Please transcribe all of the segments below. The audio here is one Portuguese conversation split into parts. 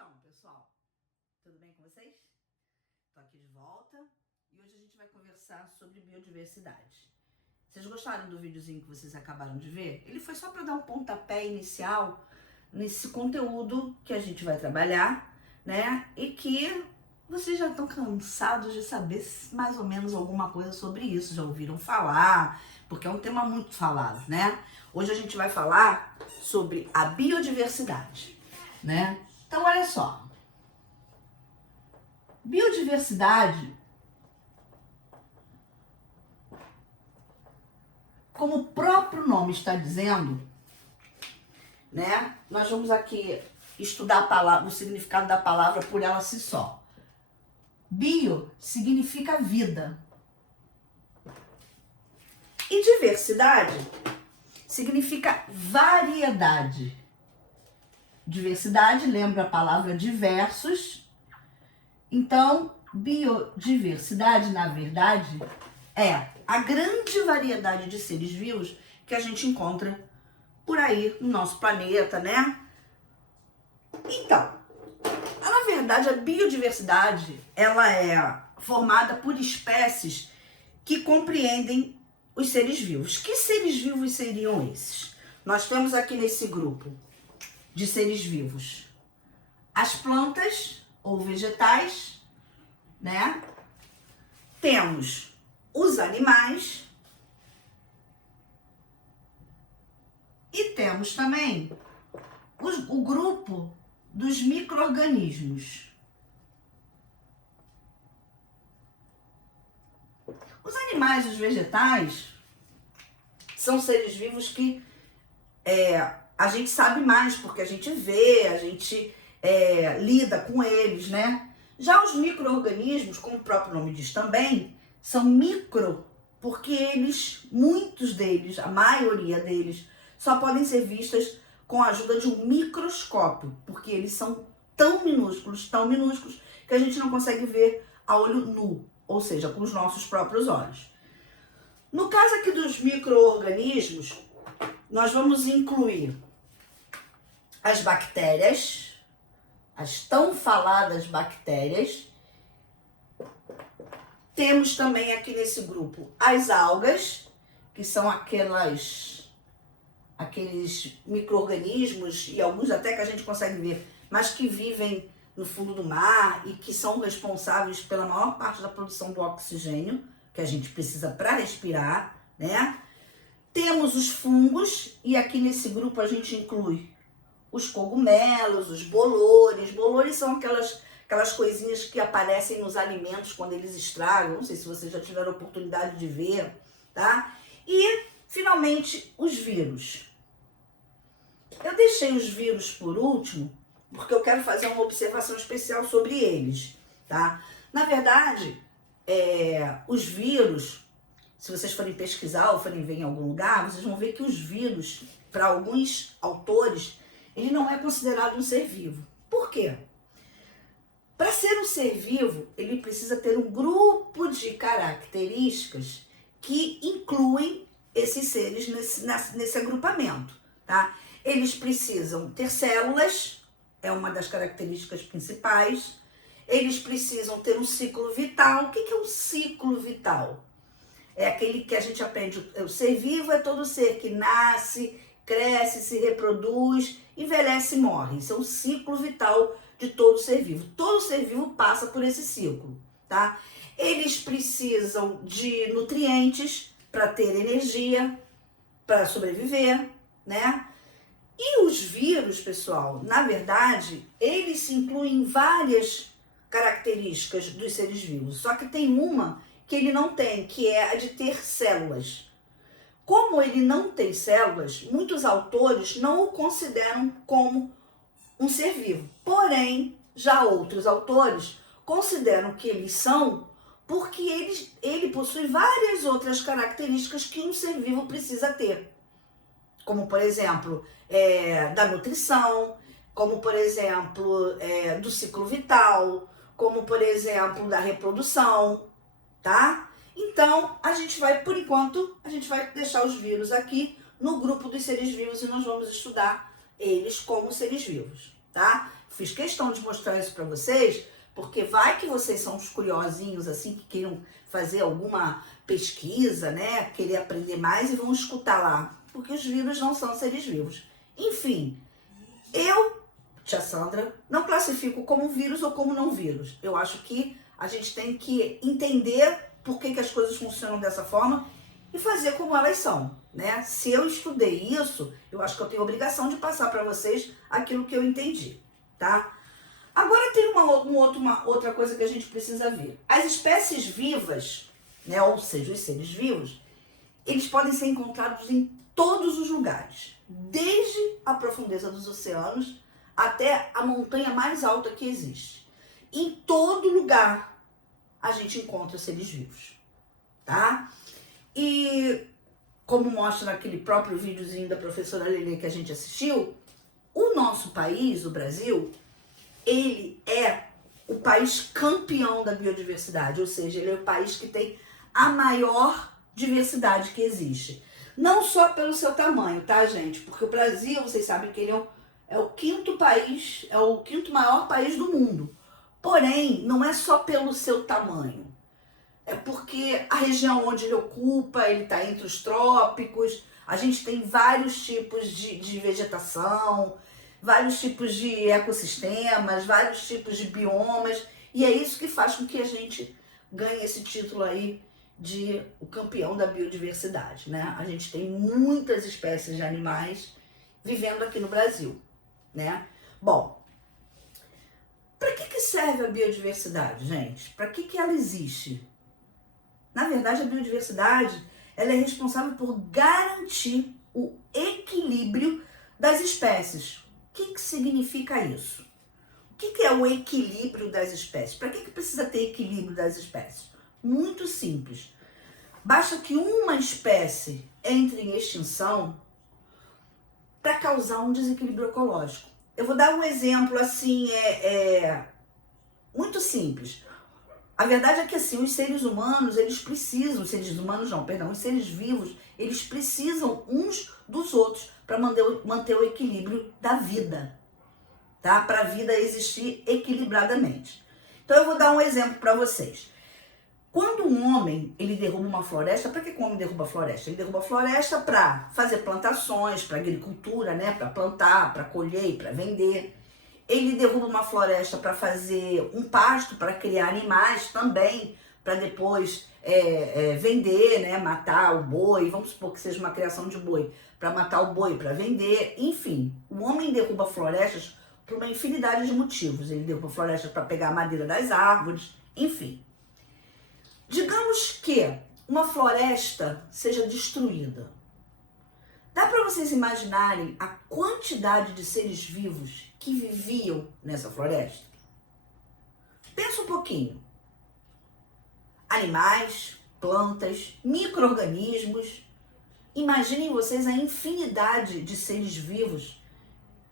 Então, pessoal, tudo bem com vocês? Estou aqui de volta e hoje a gente vai conversar sobre biodiversidade. Vocês gostaram do videozinho que vocês acabaram de ver? Ele foi só para dar um pontapé inicial nesse conteúdo que a gente vai trabalhar, né? E que vocês já estão cansados de saber mais ou menos alguma coisa sobre isso, já ouviram falar, porque é um tema muito falado, né? Hoje a gente vai falar sobre a biodiversidade, né? Então, olha só. Biodiversidade, como o próprio nome está dizendo, né? Nós vamos aqui estudar a palavra, o significado da palavra por ela si só. Bio significa vida. E diversidade significa variedade. Diversidade lembra a palavra diversos. Então, biodiversidade, na verdade, é a grande variedade de seres vivos que a gente encontra por aí no nosso planeta, né? Então, na verdade, a biodiversidade, ela é formada por espécies que compreendem os seres vivos. Que seres vivos seriam esses? Nós temos aqui nesse grupo de seres vivos as plantas ou vegetais, né? Temos os animais e temos também o grupo dos micro-organismos. Os animais e os vegetais são seres vivos que a gente sabe mais, porque a gente vê, a gente lida com eles, né? Já os micro-organismos, como o próprio nome diz também, são micro, porque muitos deles, a maioria deles, só podem ser vistas com a ajuda de um microscópio, porque eles são tão minúsculos, que a gente não consegue ver a olho nu, ou seja, com os nossos próprios olhos. No caso aqui dos micro-organismos, nós vamos incluir as bactérias, as tão faladas bactérias. Temos também aqui nesse grupo as algas, que são aqueles micro-organismos, e alguns até que a gente consegue ver, mas que vivem no fundo do mar e que são responsáveis pela maior parte da produção do oxigênio que a gente precisa para respirar, né? Temos os fungos, e aqui nesse grupo a gente inclui os cogumelos, os bolores. Bolores são aquelas coisinhas que aparecem nos alimentos quando eles estragam. Não sei se vocês já tiveram a oportunidade de ver, tá? E, finalmente, os vírus. Eu deixei os vírus por último, porque eu quero fazer uma observação especial sobre eles, tá? Na verdade, os vírus, se vocês forem pesquisar ou forem ver em algum lugar, vocês vão ver que os vírus, para alguns autores, ele não é considerado um ser vivo. Por quê? Para ser um ser vivo, ele precisa ter um grupo de características que incluem esses seres nesse agrupamento, tá? Eles precisam ter células, é uma das características principais. Eles precisam ter um ciclo vital. O que é um ciclo vital? É aquele que a gente aprende, o ser vivo é todo ser que nasce, cresce, se reproduz, envelhece e morre. Isso é um ciclo vital de todo ser vivo. Todo ser vivo passa por esse ciclo, tá? Eles precisam de nutrientes para ter energia, para sobreviver, né? E os vírus, pessoal, na verdade, eles se incluem em várias características dos seres vivos. Só que tem uma que ele não tem, que é a de ter células. Como ele não tem células, muitos autores não o consideram como um ser vivo. Porém, já outros autores consideram que eles são, porque ele possui várias outras características que um ser vivo precisa ter. Como, por exemplo, da nutrição, como, por exemplo, do ciclo vital, como, por exemplo, da reprodução, tá? Então, por enquanto, a gente vai deixar os vírus aqui no grupo dos seres vivos e nós vamos estudar eles como seres vivos. tá? Fiz questão de mostrar isso para vocês, porque vai que vocês são uns curiosinhos assim, que queiram fazer alguma pesquisa, né? Querer aprender mais e vão escutar lá, porque os vírus não são seres vivos. Enfim, eu, tia Sandra, não classifico como vírus ou como não vírus. Eu acho que a gente tem que entender por que as coisas funcionam dessa forma e fazer como elas são, né? Se eu estudei isso, eu acho que eu tenho obrigação de passar para vocês aquilo que eu entendi, tá? Agora tem uma outra coisa que a gente precisa ver. As espécies vivas, né, ou seja, os seres vivos, eles podem ser encontrados em todos os lugares, desde a profundeza dos oceanos até a montanha mais alta que existe. Em todo lugar a gente encontra seres vivos, tá? E como mostra naquele próprio videozinho da professora Lelê que a gente assistiu, o nosso país, o Brasil, ele é o país campeão da biodiversidade, ou seja, ele é o país que tem a maior diversidade que existe. Não só pelo seu tamanho, tá, gente? Porque o Brasil, vocês sabem que ele é o quinto país, é o quinto maior país do mundo. Porém, não é só pelo seu tamanho. É porque a região onde ele ocupa, ele está entre os trópicos, a gente tem vários tipos de vegetação, vários tipos de ecossistemas, vários tipos de biomas, e é isso que faz com que a gente ganhe esse título aí de o campeão da biodiversidade, né? A gente tem muitas espécies de animais vivendo aqui no Brasil, né? Bom, para que serve a biodiversidade, gente? Para que ela existe? Na verdade, a biodiversidade ela é responsável por garantir o equilíbrio das espécies. O que significa isso? O que é o equilíbrio das espécies? Para que precisa ter equilíbrio das espécies? Muito simples. Basta que uma espécie entre em extinção para causar um desequilíbrio ecológico. Eu vou dar um exemplo assim, muito simples. A verdade é que assim, os seres humanos, eles precisam, os seres humanos não, perdão, os seres vivos, eles precisam uns dos outros para manter o equilíbrio da vida, tá? Para a vida existir equilibradamente. Então eu vou dar um exemplo para vocês. Quando um homem, ele derruba uma floresta, para que o homem derruba a floresta? Ele derruba a floresta para fazer plantações, para agricultura, né? Para plantar, para colher e para vender. Ele derruba uma floresta para fazer um pasto, para criar animais também, para depois vender, né? Matar o boi, vamos supor que seja uma criação de boi, para matar o boi, para vender, enfim. O homem derruba florestas por uma infinidade de motivos. Ele derruba florestas para pegar a madeira das árvores, enfim. Digamos que uma floresta seja destruída. Dá para vocês imaginarem a quantidade de seres vivos que viviam nessa floresta? Pensa um pouquinho. Animais, plantas, micro-organismos. Imaginem vocês a infinidade de seres vivos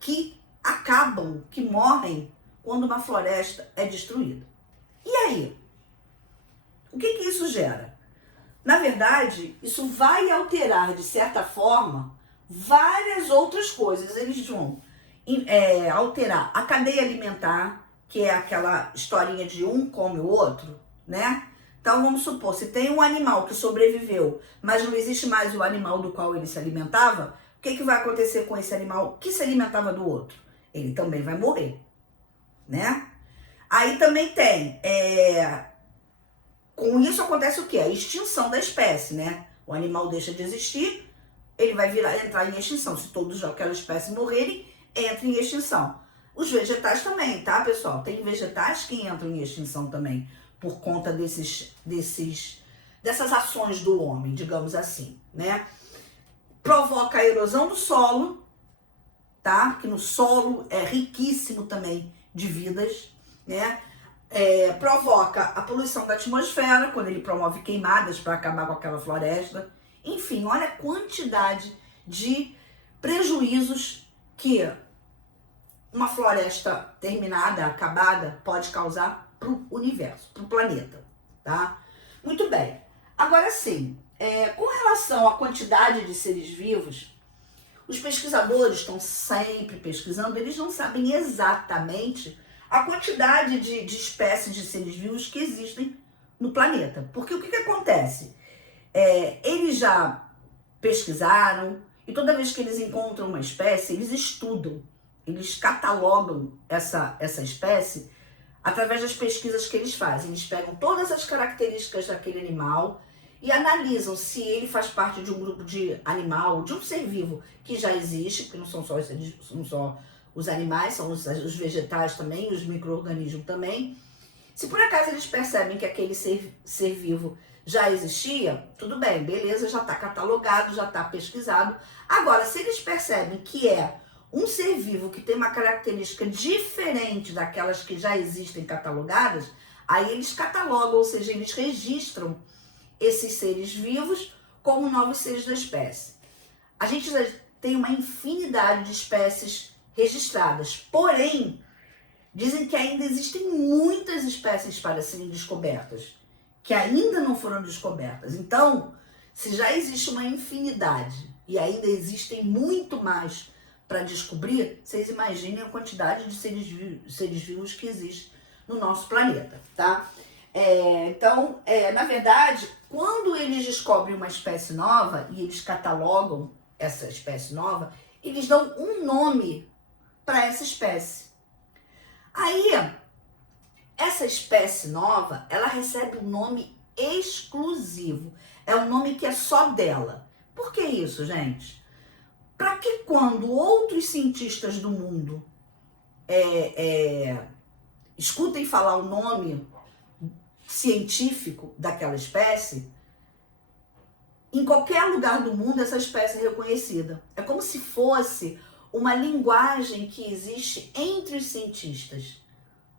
que acabam, que morrem quando uma floresta é destruída. E aí? O que isso gera? Na verdade, isso vai alterar, de certa forma, várias outras coisas. Eles vão alterar a cadeia alimentar, que é aquela historinha de um come o outro, né? Então, vamos supor, se tem um animal que sobreviveu, mas não existe mais o animal do qual ele se alimentava, o que vai acontecer com esse animal que se alimentava do outro? Ele também vai morrer, né? Aí também tem... Com isso acontece o quê? A extinção da espécie, né? O animal deixa de existir, ele vai entrar em extinção. Se todos aquela espécie morrerem, entra em extinção. Os vegetais também, tá, pessoal? Tem vegetais que entram em extinção também, por conta dessas ações do homem, digamos assim, né? Provoca a erosão do solo, tá? Que no solo é riquíssimo também de vidas, né? Provoca a poluição da atmosfera, quando ele promove queimadas para acabar com aquela floresta. Enfim, olha a quantidade de prejuízos que uma floresta terminada, acabada, pode causar para o universo, para o planeta, tá? Muito bem. Agora sim, com relação à quantidade de seres vivos, Os pesquisadores estão sempre pesquisando, eles não sabem exatamente a quantidade de espécies de seres vivos que existem no planeta. Porque o que acontece? Eles já pesquisaram e toda vez que eles encontram uma espécie, eles estudam, eles catalogam essa espécie através das pesquisas que eles fazem. Eles pegam todas as características daquele animal e analisam se ele faz parte de um grupo de animal, de um ser vivo que já existe, porque não são só os animais, são os vegetais também, os micro-organismos também. Se por acaso eles percebem que aquele ser vivo já existia, tudo bem, beleza, já está catalogado, já está pesquisado. Agora, se eles percebem que é um ser vivo que tem uma característica diferente daquelas que já existem catalogadas, aí eles catalogam, ou seja, eles registram esses seres vivos como novos seres da espécie. A gente já tem uma infinidade de espécies registradas, porém, dizem que ainda existem muitas espécies para serem descobertas, que ainda não foram descobertas. Então, se já existe uma infinidade e ainda existem muito mais para descobrir, vocês imaginem a quantidade de seres vivos que existe no nosso planeta, tá? Então, na verdade, quando eles descobrem uma espécie nova e eles catalogam essa espécie nova, eles dão um nome para essa espécie. Aí, essa espécie nova, ela recebe um nome exclusivo. É um nome que é só dela. Por que isso, gente? Para que quando outros cientistas do mundo escutem falar o nome científico daquela espécie, em qualquer lugar do mundo essa espécie é reconhecida. É como se fosse uma linguagem que existe entre os cientistas,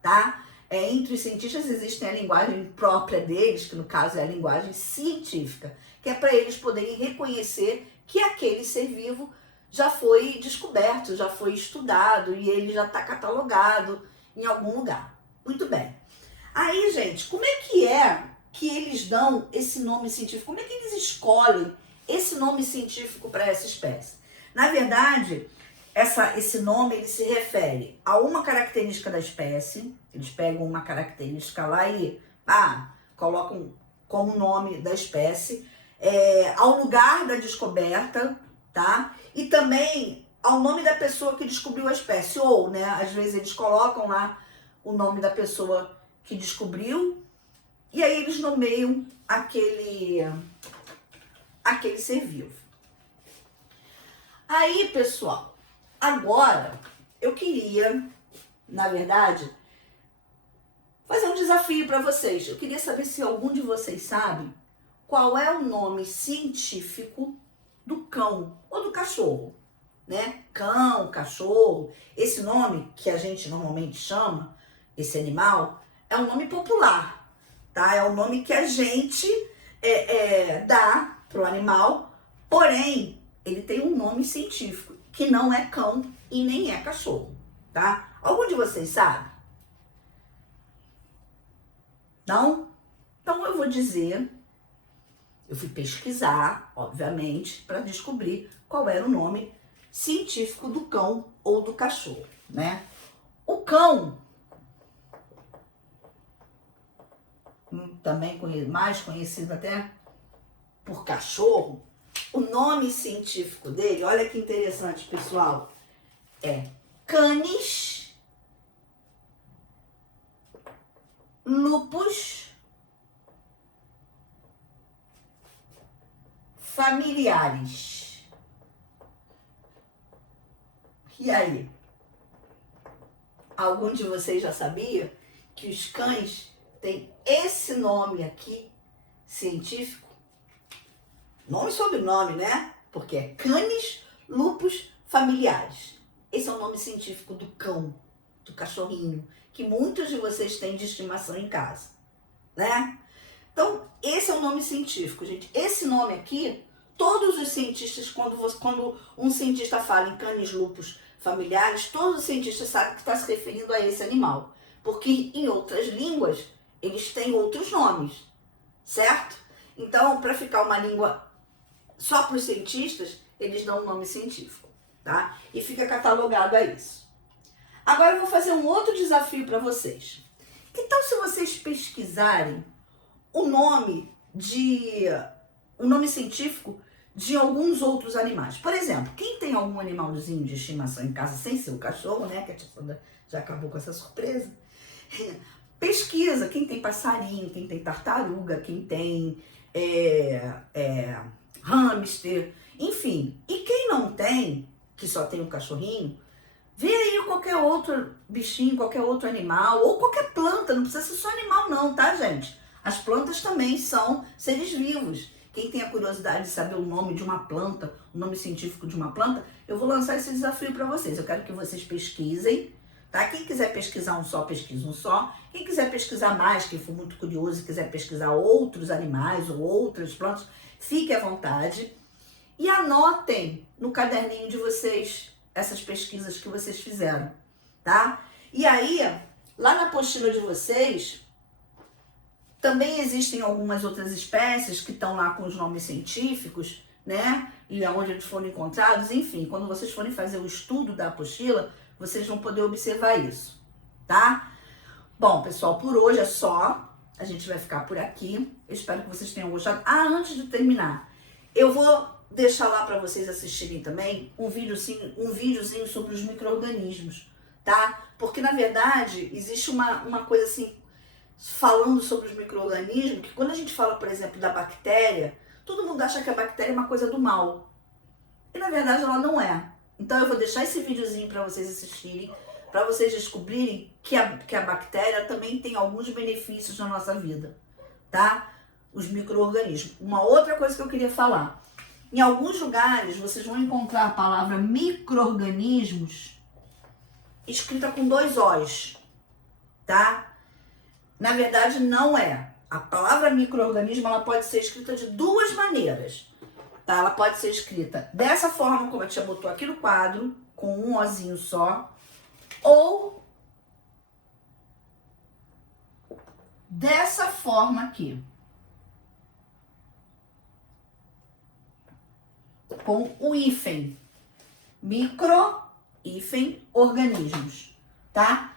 tá? Entre os cientistas existe a linguagem própria deles, que no caso é a linguagem científica, que é para eles poderem reconhecer que aquele ser vivo já foi descoberto, já foi estudado e ele já está catalogado em algum lugar. Muito bem. Aí, gente, como é que eles dão esse nome científico? Como é que eles escolhem esse nome científico para essa espécie? Na verdade, esse nome ele se refere a uma característica da espécie. Eles pegam uma característica lá e colocam como nome da espécie, ao lugar da descoberta, tá? E também ao nome da pessoa que descobriu a espécie. Ou, né, às vezes eles colocam lá o nome da pessoa que descobriu e aí eles nomeiam aquele ser vivo. Aí, pessoal, agora eu queria, na verdade, fazer um desafio para vocês. Eu queria saber se algum de vocês sabe qual é o nome científico do cão ou do cachorro, né? Cão, cachorro, esse nome que a gente normalmente chama, esse animal, é um nome popular, tá? É o nome que a gente dá pro animal, porém, ele tem um nome científico, que não é cão e nem é cachorro, tá? Algum de vocês sabe? Não? Então eu vou dizer, eu fui pesquisar, obviamente, para descobrir qual era o nome científico do cão ou do cachorro, né? O cão, também mais conhecido até por cachorro, o nome científico dele, olha que interessante, pessoal, é Canis lupus familiares. E aí? Algum de vocês já sabia que os cães têm esse nome aqui, científico? Nome e sobrenome, né? Porque é Canis lupus familiares. Esse é o nome científico do cão, do cachorrinho, que muitos de vocês têm de estimação em casa, né? Então, esse é o nome científico, gente. Esse nome aqui, todos os cientistas, quando um cientista fala em Canis lupus familiares, todos os cientistas sabem que está se referindo a esse animal. Porque em outras línguas, eles têm outros nomes, certo? Então, para ficar uma língua só para os cientistas, eles dão um nome científico. tá? E fica catalogado a isso. Agora eu vou fazer um outro desafio para vocês. Que tal se vocês pesquisarem o nome científico de alguns outros animais? Por exemplo, quem tem algum animalzinho de estimação em casa sem ser o cachorro, né? Que a tia Sandra já acabou com essa surpresa. Pesquisa quem tem passarinho, quem tem tartaruga, quem tem hamster, enfim. E quem não tem, que só tem um cachorrinho, vê aí qualquer outro bichinho, qualquer outro animal, ou qualquer planta, não precisa ser só animal não, tá, gente? As plantas também são seres vivos. Quem tem a curiosidade de saber o nome de uma planta, o nome científico de uma planta, eu vou lançar esse desafio para vocês. Eu quero que vocês pesquisem, tá? Quem quiser pesquisar um só, pesquisa um só. Quem quiser pesquisar mais, quem for muito curioso e quiser pesquisar outros animais ou outras plantas, fique à vontade. E anotem no caderninho de vocês essas pesquisas que vocês fizeram, tá? E aí, lá na apostila de vocês, também existem algumas outras espécies que estão lá com os nomes científicos, né? E aonde eles foram encontrados, enfim, quando vocês forem fazer o estudo da apostila, vocês vão poder observar isso, tá? Bom, pessoal, por hoje é só. A gente vai ficar por aqui. Eu espero que vocês tenham gostado. Antes de terminar, eu vou deixar lá para vocês assistirem também um videozinho sobre os micro-organismos, tá? Porque, na verdade, existe uma coisa assim, falando sobre os micro-organismos, que quando a gente fala, por exemplo, da bactéria, todo mundo acha que a bactéria é uma coisa do mal. E, na verdade, ela não é. Então, eu vou deixar esse videozinho para vocês assistirem, para vocês descobrirem que a bactéria também tem alguns benefícios na nossa vida, tá? Os micro-organismos. Uma outra coisa que eu queria falar. Em alguns lugares, vocês vão encontrar a palavra micro-organismos escrita com 2 Os, tá? Na verdade, não é. A palavra micro-organismo, ela pode ser escrita de 2 maneiras, tá? Ela pode ser escrita dessa forma, como a tia botou aqui no quadro, com um ozinho só, ou dessa forma aqui, com o hífen, organismos, tá?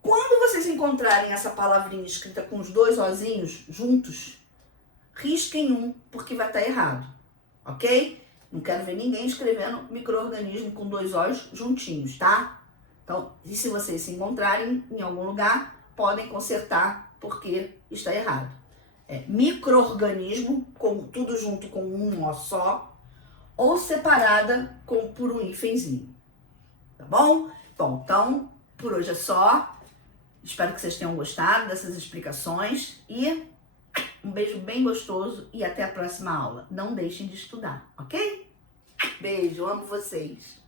Quando vocês encontrarem essa palavrinha escrita com os 2 ozinhos juntos, risquem um, porque vai estar errado, ok? Não quero ver ninguém escrevendo micro-organismo com 2 Os juntinhos, tá? Então, e se vocês se encontrarem em algum lugar, podem consertar, porque está errado. É micro-organismo, tudo junto com um O só, ou separada por um hífenzinho, tá bom? Bom, então, por hoje é só. Espero que vocês tenham gostado dessas explicações e um beijo bem gostoso e até a próxima aula. Não deixem de estudar, ok? Beijo, amo vocês.